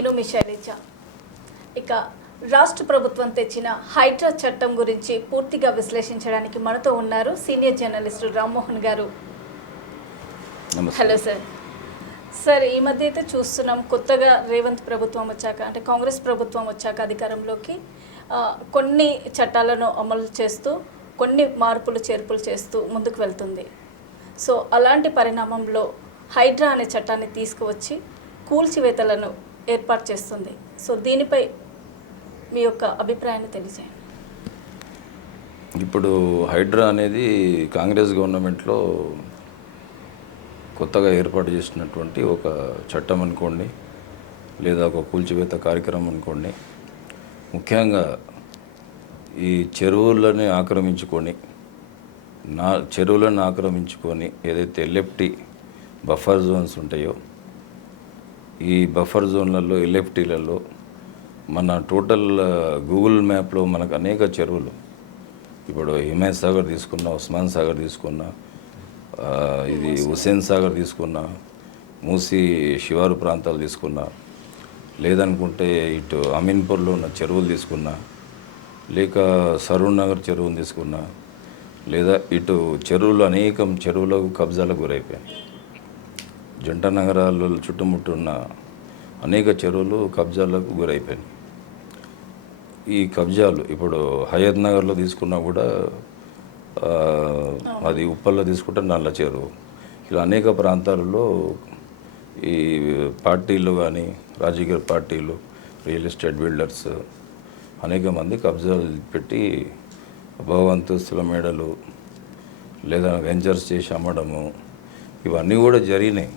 నేను మీ శైలజ. ఇక రాష్ట్ర ప్రభుత్వం తెచ్చిన హైడ్రా చట్టం గురించి పూర్తిగా విశ్లేషించడానికి మనతో ఉన్నారు సీనియర్ జర్నలిస్టు రామ్మోహన్ గారు. Hello sir. సార్ ఈ మధ్య అయితే చూస్తున్నాం కొత్తగా రేవంత్ ప్రభుత్వం వచ్చాక అంటే కాంగ్రెస్ ప్రభుత్వం వచ్చాక అధికారంలోకి కొన్ని చట్టాలను అమలు చేస్తూ కొన్ని మార్పులు చేర్పులు చేస్తూ ముందుకు వెళ్తుంది. సో అలాంటి పరిణామంలో హైడ్రా అనే చట్టాన్ని తీసుకువచ్చి కూల్చివేతలను ఏర్పాటు చేస్తుంది. సో దీనిపై మీ యొక్క అభిప్రాయాన్ని తెలియజేయండి. ఇప్పుడు హైడ్రా అనేది కాంగ్రెస్ గవర్నమెంట్లో కొత్తగా ఏర్పాటు చేసినటువంటి ఒక చట్టం అనుకోండి లేదా ఒక కూల్చివేత కార్యక్రమం అనుకోండి. ముఖ్యంగా ఈ చెరువులని ఆక్రమించుకొని నా చెరువులను ఆక్రమించుకొని ఏదైతే ఎల్ఎఫ్టి బఫర్ జోన్స్ ఉంటాయో ఈ బఫర్ జోన్లలో ఎల్ఎఫ్టీలలో మన టోటల్ గూగుల్ మ్యాప్లో మనకు అనేక చెరువులు. ఇప్పుడు హిమాయత్ సాగర్ తీసుకున్నా ఉస్మాన్ సాగర్ తీసుకున్నా uh, ఇది హుసేన్ సాగర్ తీసుకున్నా మూసి శివారు ప్రాంతాలు తీసుకున్నా లేదనుకుంటే ఇటు అమీన్పూర్లో ఉన్న చెరువులు తీసుకున్నా లేక సరూర్ నగర్ చెరువును తీసుకున్నా లేదా ఇటు చెరువులు అనేకం చెరువులకు కబ్జాలకు గురైపోయాయి. జంట నగరాల్లో చుట్టుముట్టు ఉన్న అనేక చెరువులు కబ్జాలకు గురైపోయినాయి. ఈ కబ్జాలు ఇప్పుడు హయత్ నగర్లో తీసుకున్నా కూడా అది ఉప్పల్లో తీసుకుంటే నల్ల చెరువు. ఇలా అనేక ప్రాంతాలలో ఈ పార్టీలు కానీ రాజకీయ పార్టీలు రియల్ ఎస్టేట్ బిల్డర్స్ అనేక మంది కబ్జాలు పెట్టి భగవంతుస్తుల మేడలు లేదా వెంచర్స్ చేసి అమ్మడము ఇవన్నీ కూడా జరిగినాయి.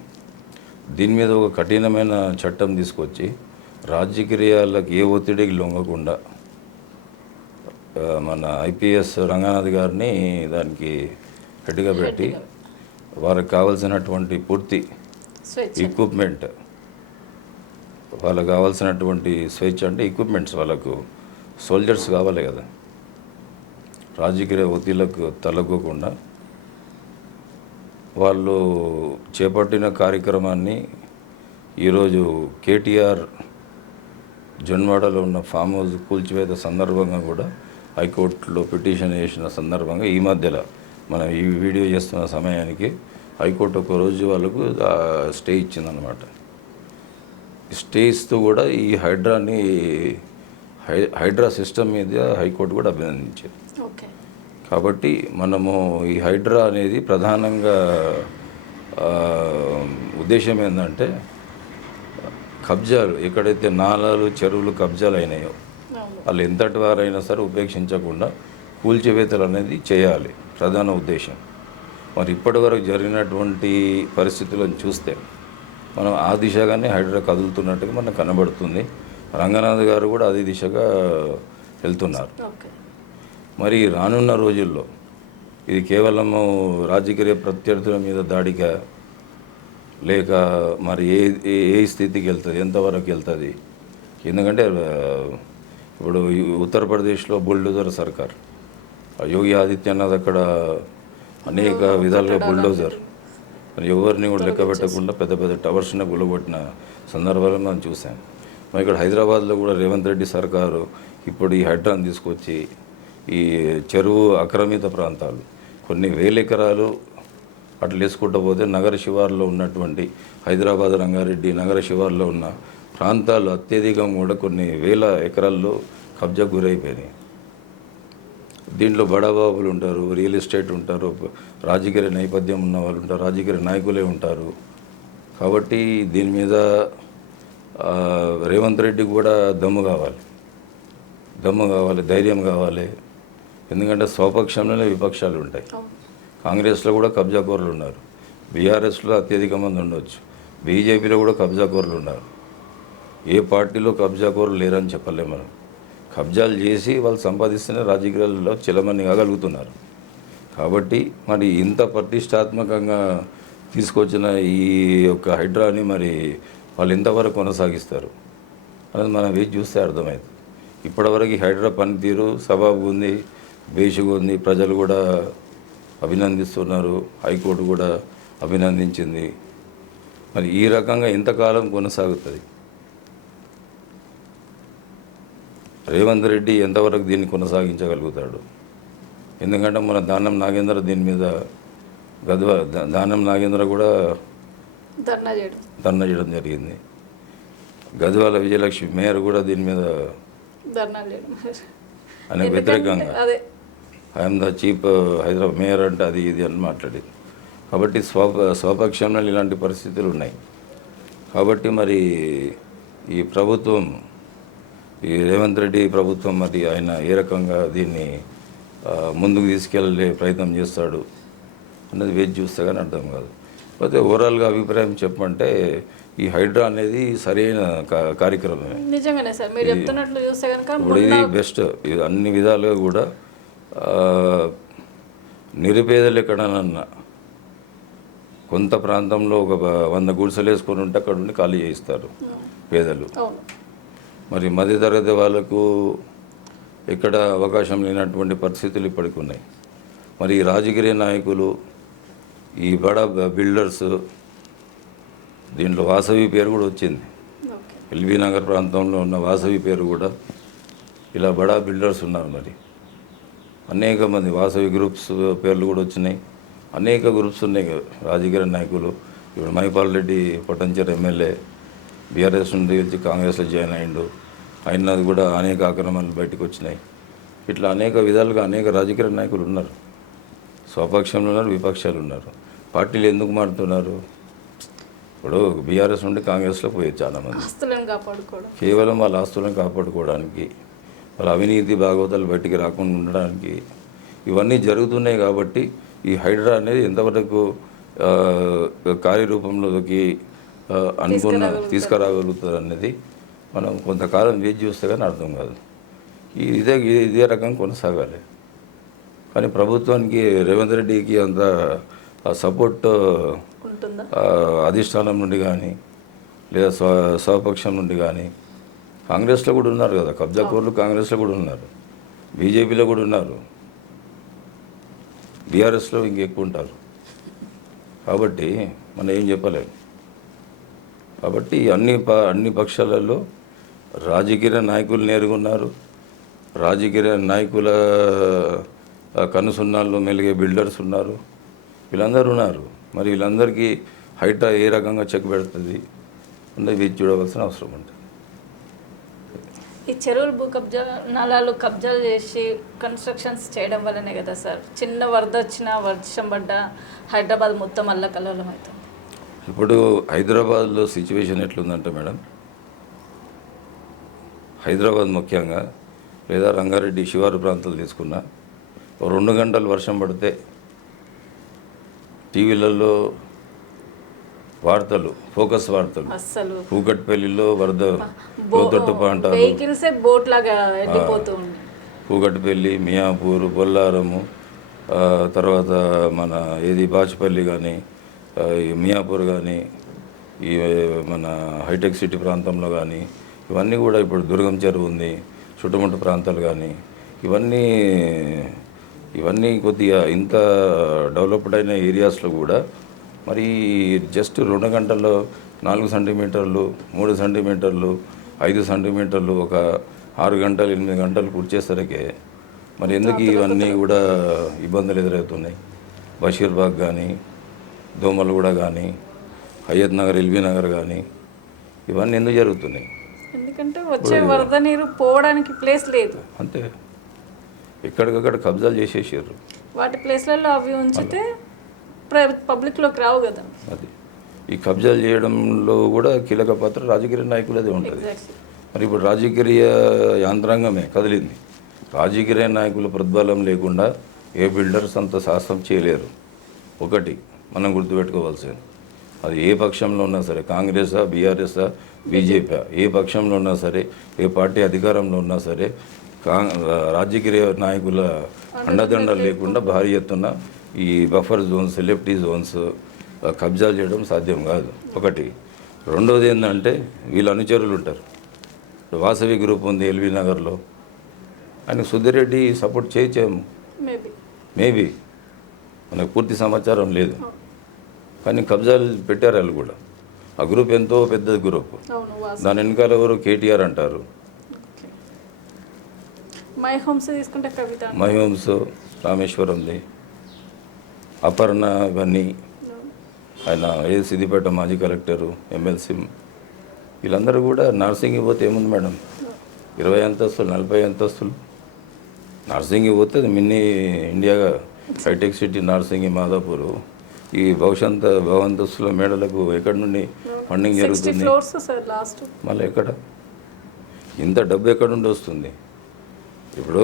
దీని మీద ఒక కఠినమైన చట్టం తీసుకొచ్చి రాజకీయాలకు ఏ ఒత్తిడికి లొంగకుండా మన ఐపీఎస్ రంగనాథ్ గారిని దానికి హెడ్గా పెట్టి వారికి కావాల్సినటువంటి పూర్తి ఎక్విప్మెంట్ వాళ్ళకు కావాల్సినటువంటి స్వేచ్ఛ అంటే ఎక్విప్మెంట్స్ వాళ్ళకు సోల్జర్స్ కావాలి కదా. రాజకీయ ఒత్తిళ్ళకు తలగకుండా వాళ్ళు చేపట్టిన కార్యక్రమాన్ని ఈరోజు కేటీఆర్ జొన్వాడలో ఉన్న ఫామ్ హౌస్ కూల్చివేత సందర్భంగా కూడా హైకోర్టులో పిటిషన్ వేసిన సందర్భంగా ఈ మధ్యలో మనం ఈ వీడియో చేస్తున్న సమయానికి హైకోర్టు ఒక రోజు వాళ్ళకు స్టే ఇచ్చిందనమాట స్టే ఇస్తూ కూడా ఈ హైడ్రాని హై హైడ్రా సిస్టమ్ మీద హైకోర్టు కూడా అభినందించింది. ఓకే. కాబట్టి మనము ఈ హైడ్రా అనేది ప్రధానంగా ఉద్దేశం ఏంటంటే కబ్జాలు ఎక్కడైతే నాలాలు చెరువులు కబ్జాలు అయినాయో వాళ్ళు ఎంతటి వారైనా సరే ఉపేక్షించకుండా కూల్చివేతలు అనేది చేయాలి. ప్రధాన ఉద్దేశం. మరి ఇప్పటివరకు జరిగినటువంటి పరిస్థితులను చూస్తే మనం ఆ దిశగానే హైడ్రా కదులుతున్నట్టుగా మనకు కనబడుతుంది. రంగనాథ్ గారు కూడా అదే దిశగా వెళ్తున్నారు. ఓకే. మరి రానున్న రోజుల్లో ఇది కేవలము రాజకీయ ప్రత్యర్థుల మీద దాడిగా లేక మరి ఏ ఏ- స్థితికి వెళ్తుంది ఎంతవరకు వెళ్తుంది? ఎందుకంటే ఇప్పుడు ఉత్తరప్రదేశ్లో బుల్డోజర్ సర్కార్ యోగి ఆదిత్యనాథ్ అక్కడ అనేక విధాలుగా బుల్డోజర్. మరి ఎవరిని కూడా లెక్క పెట్టకుండా పెద్ద పెద్ద టవర్స్ని గులగొట్టిన సందర్భాలు మనం చూసాం మరి ఇక్కడ హైదరాబాద్లో కూడా రేవంత్ రెడ్డి సర్కారు ఇప్పుడు ఈ హైడ్రాన్ తీసుకొచ్చి ఈ చెరువు ఆక్రమిత ప్రాంతాలు. కొన్ని వేల ఎకరాలు అట్లా వేసుకుంటూ పోతే నగర శివార్లో ఉన్నటువంటి హైదరాబాద్ రంగారెడ్డి నగర శివార్లో ఉన్న ప్రాంతాలు అత్యధికంగా కూడా కొన్ని వేల ఎకరాల్లో కబ్జా గురైపోయినాయి. దీంట్లో బడాబాబులు ఉంటారు రియల్ ఎస్టేట్ ఉంటారు రాజకీయ నేపథ్యం ఉన్న వాళ్ళు ఉంటారు రాజకీయ నాయకులే ఉంటారు. కాబట్టి దీని మీద రేవంత్ రెడ్డి కూడా దమ్ము కావాలి. దమ్ము కావాలి ధైర్యం కావాలి. ఎందుకంటే స్వపక్షంలోనే విపక్షాలు ఉంటాయి. కాంగ్రెస్లో కూడా కబ్జాకోరులు ఉన్నారు. బీఆర్ఎస్లో అత్యధిక మంది ఉండొచ్చు. బీజేపీలో కూడా కబ్జాకోరులు ఉన్నారు. ఏ పార్టీలో కబ్జాకోరులు లేరని చెప్పలేము మనం. కబ్జాలు చేసి వాళ్ళు సంపాదిస్తేనే రాజకీయాల్లో చిలమని కాగలుగుతున్నారు. కాబట్టి మరి ఇంత ప్రతిష్టాత్మకంగా తీసుకొచ్చిన ఈ యొక్క హైడ్రాని మరి వాళ్ళు ఎంతవరకు కొనసాగిస్తారు? అనేది మనం వేచి చూస్తే అర్థమవుతుంది ఇప్పటివరకు హైడ్రా పనితీరు సబాబు ఉంది. బేషుగా ఉంది ప్రజలు కూడా అభినందిస్తున్నారు. హైకోర్టు కూడా అభినందించింది. మరి ఈ రకంగా ఎంతకాలం కొనసాగుతుంది? రేవంత్ రెడ్డి ఎంతవరకు దీన్ని కొనసాగించగలుగుతాడు? ఎందుకంటే మన దానం నాగేంద్ర దీని మీద గద్వ దానం నాగేంద్ర కూడా ధర్నా చేయడం. జరిగింది. గద్వాల విజయలక్ష్మి మేయర్ కూడా దీని మీద ఆయన వ్యతిరేకంగా. అదే I am the chief Hyderabad mayor అంటే అది ఇది అని మాట్లాడింది. కాబట్టి స్వ స్వపక్షంలో ఇలాంటి పరిస్థితులు ఉన్నాయి. కాబట్టి మరి ఈ ప్రభుత్వం ఈ రేవంత్ రెడ్డి ప్రభుత్వం మరి ఆయన ఏ రకంగా దీన్ని ముందుకు తీసుకెళ్ళే ప్రయత్నం చేస్తాడు అన్నది వేచి చూస్తే కానీ అర్థం కాదు. కాకపోతే ఓవరాల్గా అభిప్రాయం చెప్పమంటే ఈ హైడ్రా అనేది సరైన కార్యక్రమమే. నిజంగానే సార్ మీరు చెప్తున్నట్లు చూస్తే కనుక ఇప్పుడు ఇది బెస్ట్. ఇది అన్ని విధాలుగా కూడా నిరుపేదలు ఎక్కడనన్నా కొంత ప్రాంతంలో ఒక వంద గుడిసెలు వేసుకొని ఉంటే అక్కడ ఉండి ఖాళీ చేయిస్తారు పేదలు. మరి మధ్యతరగతి వాళ్ళకు ఎక్కడ అవకాశం లేనటువంటి పరిస్థితులు ఇప్పటికి ఉన్నాయి. మరి ఈ రాజకీయ నాయకులు ఈ బడ బిల్డర్స్ దీంట్లో వాసవి పేరు కూడా వచ్చింది. ఎల్బీ నగర్ ప్రాంతంలో ఉన్న వాసవి పేరు కూడా ఇలా బడా బిల్డర్స్ ఉన్నారు మరి. అనేక మంది వాసవి గ్రూప్స్ పేర్లు కూడా వచ్చినాయి. అనేక గ్రూప్స్ ఉన్నాయి రాజకీయ నాయకులు. ఇప్పుడు Mahipal Reddy potential MLA BRS నుండి వచ్చి కాంగ్రెస్లో జాయిన్ అయ్యిండు. అయినది కూడా అనేక ఆక్రమణలు బయటకు వచ్చినాయి. ఇట్లా అనేక విధాలుగా అనేక రాజకీయ నాయకులు ఉన్నారు. స్వపక్షంలో ఉన్నారు విపక్షాలు ఉన్నారు. పార్టీలు ఎందుకు మారుతున్నారు? ఇప్పుడు బీఆర్ఎస్ నుండి కాంగ్రెస్లో పోయారు చాలామంది. కేవలం వాళ్ళ ఆస్తులను కాపాడుకోవడానికి వాళ్ళ అవినీతి భాగవతాలు బయటికి రాకుండా ఉండడానికి ఇవన్నీ జరుగుతున్నాయి కాబట్టి ఈ హైడ్రా అనేది ఎంతవరకు కార్యరూపంలోకి అనుకున్న తీసుకురాగలుగుతుంది అనేది మనం కొంతకాలం వేచి చూస్తే కానీ అర్థం కాదు. ఈ ఇదే ఇదే రకం కొనసాగాలి. కానీ ప్రభుత్వానికి రేవంత్ రెడ్డికి అంత సపోర్ట్ అధిష్టానం నుండి కానీ లేదా స్వ స్వపక్షం నుండి కానీ కాంగ్రెస్లో కూడా ఉన్నారు కదా. కబ్జా కోర్లు కాంగ్రెస్లో కూడా ఉన్నారు. బీజేపీలో కూడా ఉన్నారు. బీఆర్ఎస్లో ఇంకెక్కువ ఉంటారు. కాబట్టి మనం ఏం చెప్పలేము కాబట్టి అన్ని ప అన్ని పక్షాలలో రాజకీయ నాయకులు నేరుగున్నారు రాజకీయ నాయకుల ఆ, కనుసున్నాల్లో మెలిగే బిల్డర్స్ ఉన్నారు. వీళ్ళందరూ ఉన్నారు. మరి వీళ్ళందరికీ హైట్ ఏ రకంగా చెక్ పెడుతుంది అన్నది వేచి చూడవలసిన అవసరం ఉంటుంది. ఈ చెరువులు భూ కబ్జా నాలాలు కబ్జాలు చేసి కన్స్ట్రక్షన్స్ చేయడం వల్లనే కదా సార్. చిన్న వరద వచ్చిన వర్షం పడ్డ హైదరాబాద్ మొత్తం అల్లకల్లోలం అవుతుంది. ఇప్పుడు హైదరాబాద్లో సిచ్యువేషన్ ఎట్లుందంటే మేడం హైదరాబాద్ ముఖ్యంగా లేదా రంగారెడ్డి శివారు ప్రాంతాలు తీసుకున్నా రెండు గంటలు వర్షం పడితే టీవీలలో వార్తలు ఫోకస్ వార్తలు. అస్సలు. కూకట్పల్లిలో వరద లోతట్టు ప్రాంతాలు వెహికల్సే బోట్ లాగా వెళ్ళిపోతూ కూకట్పల్లి మియాపూర్ బొల్లారము తర్వాత మన ఏది బాచుపల్లి కానీ మియాపూర్ కానీ ఈ మన హైటెక్ సిటీ ప్రాంతంలో కానీ ఇవన్నీ కూడా ఇప్పుడు దుర్గం చెరువు ఉంది చుట్టుముట్టు ప్రాంతాలు కానీ ఇవన్నీ ఇవన్నీ కొద్దిగా ఇంత డెవలప్డ్ అయిన ఏరియాస్లో కూడా మరి జస్ట్ రెండు గంటల్లో నాలుగు సెంటీమీటర్లు మూడు సెంటీమీటర్లు ఐదు సెంటీమీటర్లు ఒక ఆరు గంటలు ఎనిమిది గంటలు కూర్చేసరికి మరి ఎందుకు ఇవన్నీ కూడా ఇబ్బందులు ఎదురవుతున్నాయి? బషీర్బాగ్ కానీ దోమలగూడ కానీ హయత్ నగర్ ఎల్బీ నగర్ కానీ ఇవన్నీ ఎందుకు జరుగుతున్నాయి? ఎందుకంటే వచ్చే వరద నీరు పోవడానికి ప్లేస్ లేదు. అంతే. ఎక్కడికక్కడ కబ్జాలు చేసేసారు. వాటి ప్లేస్లలో అవి ఉంచితే పబ్లిక్లోకి రావు కదా. అది. ఈ కబ్జాలు చేయడంలో కూడా కీలక పాత్ర రాజకీయ నాయకులదే ఉంటుంది. మరి ఇప్పుడు రాజకీయ యాంత్రాంగమే కదిలింది. రాజకీయ నాయకుల ప్రతిబలం లేకుండా ఏ బిల్డర్స్ అంత సాహసం చేయలేరు. ఒకటి మనం గుర్తుపెట్టుకోవాల్సింది. అది ఏ పక్షంలో ఉన్నా సరే కాంగ్రెసా బీఆర్ఎస్ఆ బీజేపీ ఏ పక్షంలో ఉన్నా సరే ఏ పార్టీ అధికారంలో ఉన్నా సరే కా రాజకీయ నాయకుల అండదండలు లేకుండా భారీ ఎత్తున ఈ బఫర్ జోన్స్ సెలెప్టీ జోన్స్ ఆ, కబ్జాలు చేయడం సాధ్యం కాదు. ఒకటి. రెండోది ఏంటంటే వీళ్ళ అనుచరులు ఉంటారు. వాసవి గ్రూప్ ఉంది ఎల్బీ నగర్లో. ఆయన సుధిరెడ్డి సపోర్ట్ చేయచేము మేబీ మనకు పూర్తి సమాచారం లేదు. కానీ కబ్జాలు పెట్టారు వాళ్ళు కూడా. ఆ గ్రూప్ ఎంతో పెద్ద గ్రూప్. దాని వెనకాల ఎవరు కేటీఆర్ అంటారు. మై హోమ్స్ తీసుకుంటే. మహిమ్స్ రామేశ్వరంది. అపర్ణ ఇవన్నీ. ఆయన ఏ సిద్దిపేట మాజీ కలెక్టరు ఎమ్మెల్సీ వీళ్ళందరూ కూడా నర్సింగ్ పోతే ఏముంది మేడం? ఇరవై అంతస్తులు నలభై అంతస్తులు. నర్సింగ్ పోతే మినీ ఇండియాగా హైటెక్ సిటీ నర్సింగ్ మాదాపూర్. ఈ భవిష్యంత భవంతస్తుల మేడలకు ఎక్కడి నుండి ఫండింగ్ జరుగుతుంది? మళ్ళీ ఎక్కడ? ఇంత డబ్బు ఎక్కడ నుండి వస్తుంది? ఇప్పుడు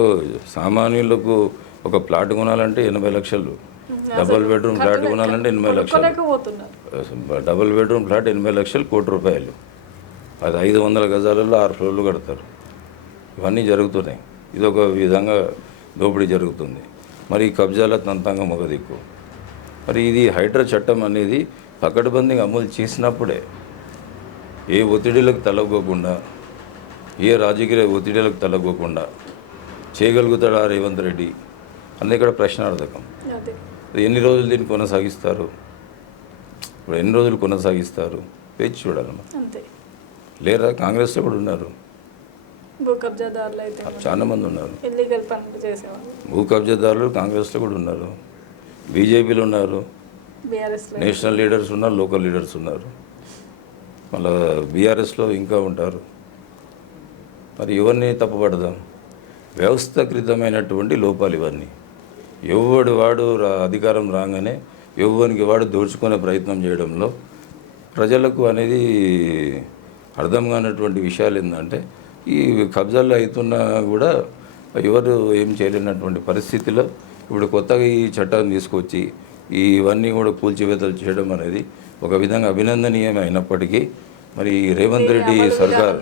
సామాన్యులకు ఒక ప్లాట్ కొనాలంటే ఎనభై లక్షలు. డబుల్ బెడ్రూమ్ ఫ్లాట్ కొనాలంటే ఎనభై లక్షలు. డబుల్ బెడ్రూమ్ ఫ్లాట్ ఎనభై లక్షలు కోటి రూపాయలు. అది ఐదు వందల గజాలలో ఆరు ఫ్లోర్లు కడతారు. ఇవన్నీ జరుగుతున్నాయి. ఇది ఒక విధంగా దోపిడీ జరుగుతుంది. మరి ఈ కబ్జాల తంతంగా మొగ దిక్కు. మరి ఇది హైడ్రా చట్టం అనేది పకడ్బందీగా అమలు చేసినప్పుడే ఏ ఒత్తిడిలకు తలగోకుండా ఏ రాజకీయ ఒత్తిడిలకు తలగోకుండా చేయగలుగుతాడా రేవంత్ రెడ్డి? అన్నీ ఇక్కడ ప్రశ్నార్థకం. ఎన్ని రోజులు దీన్ని కొనసాగిస్తారు? ఇప్పుడు ఎన్ని రోజులు కొనసాగిస్తారు? వేచి చూడాలమ్మా. అంతే. లేరా? కాంగ్రెస్లో కూడా ఉన్నారు. చాలా మంది ఉన్నారు. భూ కబ్జాదారులు కాంగ్రెస్లో కూడా ఉన్నారు. బీజేపీలో ఉన్నారు. నేషనల్ లీడర్స్ ఉన్నారు లోకల్ లీడర్స్ ఉన్నారు. మళ్ళా బీఆర్ఎస్లో ఇంకా ఉంటారు. మరి ఎవరిని తప్పుపడదాం. వ్యవస్థకృతమైనటువంటి లోపాలు ఇవన్నీ. ఎవడు వాడు రా అధికారం రాగానే ఎవరికి వాడు దోచుకునే ప్రయత్నం చేయడంలో ప్రజలకు అనేది అర్థం కానటువంటి విషయాలు ఏంటంటే ఈ కబ్జాలు అవుతున్నా కూడా ఎవరు ఏం చేయలేనటువంటి పరిస్థితిలో ఇప్పుడు కొత్తగా ఈ చట్టాన్ని తీసుకొచ్చి ఇవన్నీ కూడా కూల్చివేతలు చేయడం అనేది ఒక విధంగా అభినందనీయమే అయినప్పటికీ మరి రేవంత్ రెడ్డి సర్కార్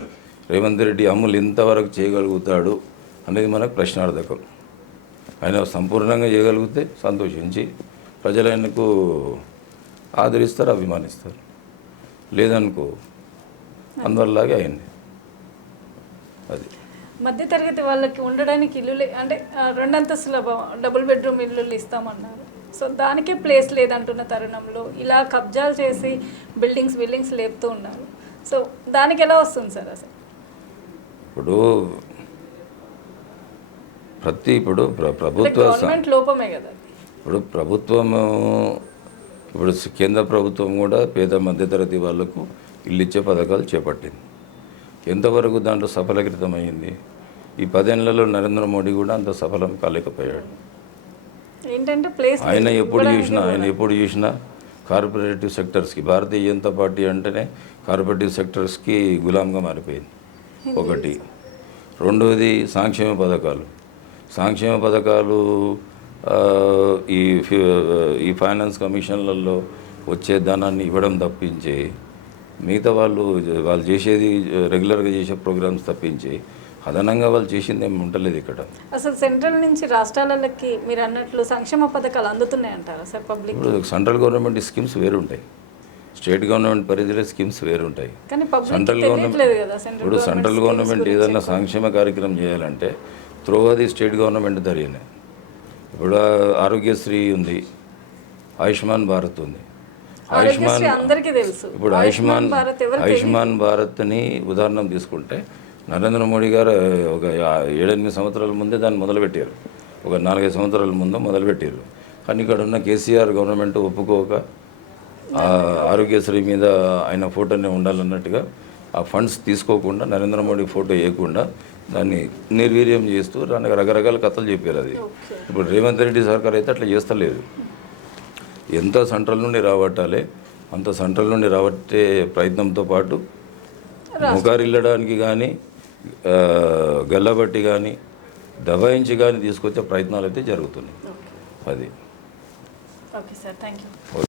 రేవంత్ రెడ్డి అమలు ఇంతవరకు చేయగలుగుతాడు అనేది మనకు ప్రశ్నార్థకం. ఆయన సంపూర్ణంగా చేయగలిగితే సంతోషించి ప్రజలు ఆయనకు ఆదరిస్తారు అభిమానిస్తారు. లేదనుకో అందువల్లలాగే అయింది. అది. మధ్య తరగతి వాళ్ళకి ఉండడానికి ఇల్లు అంటే ఆ, రెండు అంతస్తుల భవ- డబుల్ బెడ్రూమ్ ఇల్లులు ఇస్తామన్నారు. సో దానికే ప్లేస్ లేదంటున్న తరుణంలో ఇలా కబ్జాలు చేసి బిల్డింగ్స్ బిల్డింగ్స్ లేపుతూ ఉన్నారు. సో దానికి ఎలా వస్తుంది సార్ అసలు? ఇప్పుడు ప్రతి ఇప్పుడు ప్రభుత్వ లోపమే కదా. ఇప్పుడు ప్రభుత్వము ఇప్పుడు కేంద్ర ప్రభుత్వం కూడా పేద మధ్యతరగతి వాళ్ళకు ఇల్లు ఇచ్చే పథకాలు చేపట్టింది. ఎంతవరకు దాంట్లో సఫలీకృతమైంది ఈ పదేళ్ళలో నరేంద్ర మోడీ కూడా అంత సఫలం కాలేకపోయాడు. ఏంటంటే ప్లేస్ ఆయన ఎప్పుడు చూసినా ఆయన ఎప్పుడు చూసినా కార్పొరేటివ్ సెక్టర్స్కి భారతీయ జనతా పార్టీ అంటేనే కార్పొరేటివ్ సెక్టర్స్కి గులాంగా మారిపోయింది. ఒకటి. రెండవది సంక్షేమ పథకాలు. సంక్షేమ పథకాలు ఈ ఈ ఫైనాన్స్ కమిషన్లలో వచ్చే ధనాన్ని ఇవ్వడం తప్పించి మిగతా వాళ్ళు వాళ్ళు చేసేది రెగ్యులర్గా చేసే ప్రోగ్రామ్స్ తప్పించి అదనంగా వాళ్ళు చేసింది ఏమి ఉండలేదు ఇక్కడ. అసలు సెంట్రల్ నుంచి రాష్ట్రాలకి మీరు అన్నట్లు సంక్షేమ పథకాలు అందుతున్నాయంటారా సార్ పబ్లిక్ ఇప్పుడు సెంట్రల్ గవర్నమెంట్ స్కీమ్స్ వేరుంటాయి. స్టేట్ గవర్నమెంట్ పరిధిలో స్కీమ్స్ వేరుంటాయి. సెంట్రల్ గవర్నమెంట్ ఇప్పుడు సెంట్రల్ గవర్నమెంట్ ఏదైనా సంక్షేమ కార్యక్రమం చేయాలంటే త్రూ అది స్టేట్ గవర్నమెంట్ దరియనే. ఇప్పుడు ఆరోగ్యశ్రీ ఉంది ఆయుష్మాన్ భారత్ ఉంది. ఆయుష్మాన్ ఇప్పుడు ఆయుష్మాన్ ఆయుష్మాన్ భారత్ని ఉదాహరణ తీసుకుంటే నరేంద్ర మోడీ గారు ఒక ఏడెనిమిది సంవత్సరాల ముందే దాన్ని మొదలుపెట్టారు. ఒక నాలుగైదు సంవత్సరాల ముందు మొదలుపెట్టారు. కానీ ఇక్కడ ఉన్న కేసీఆర్ గవర్నమెంట్ ఒప్పుకోక ఆరోగ్యశ్రీ మీద ఆయన ఫోటోనే ఉండాలన్నట్టుగా ఆ ఫండ్స్ తీసుకోకుండా నరేంద్ర మోడీ ఫోటో వేయకుండా దాన్ని నిర్వీర్యం చేస్తూ దానికి రకరకాల కథలు చెప్పారు అది. ఇప్పుడు రేవంత్ రెడ్డి సర్కార్ అయితే అట్లా చేస్తలేదు. ఎంత సెంట్రల్ నుండి రాబట్టాలి అంత సెంట్రల్ నుండి రాబట్టే ప్రయత్నంతో పాటు ముఖారిల్లడానికి కానీ గల్లబట్టి కానీ దబాయించి కానీ తీసుకొచ్చే ప్రయత్నాలు అయితే జరుగుతున్నాయి. అది. Okay sir thank you